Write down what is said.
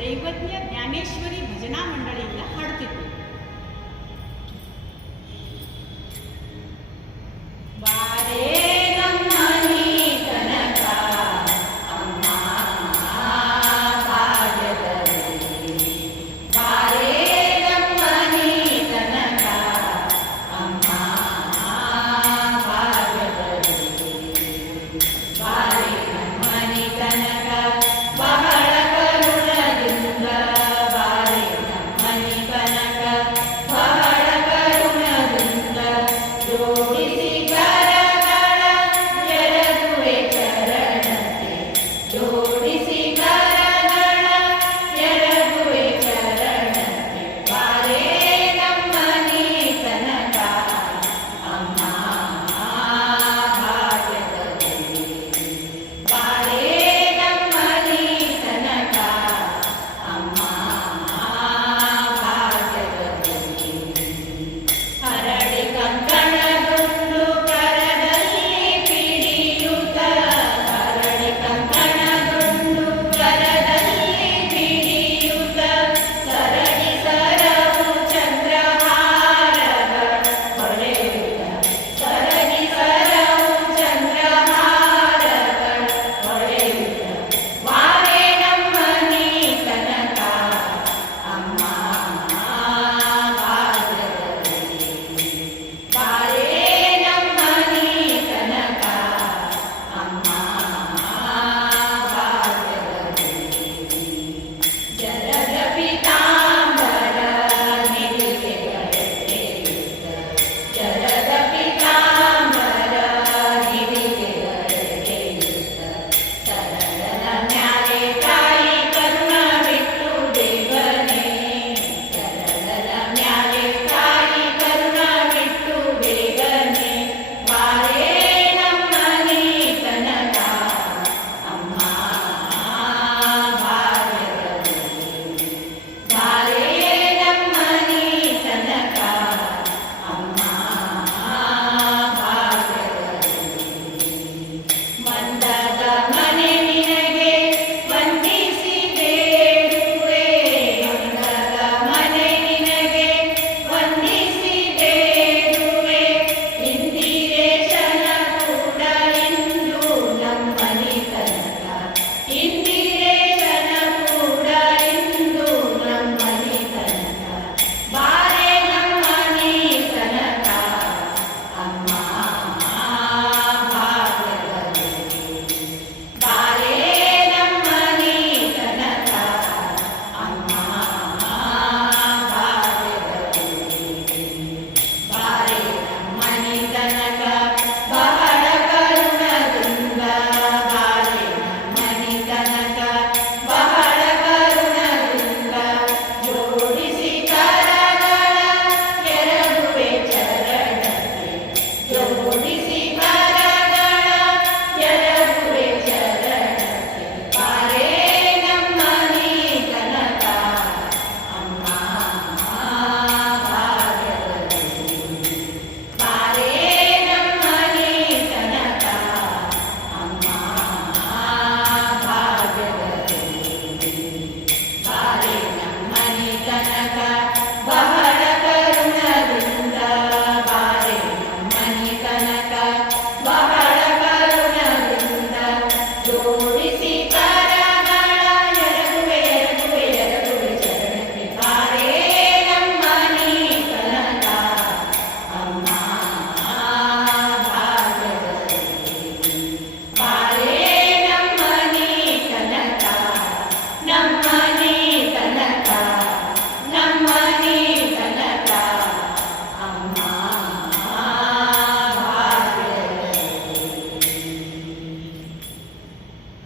दैवज्ञ ज्ञानेश्वरी भजना मंडळीला हाडತಿದ್ದರು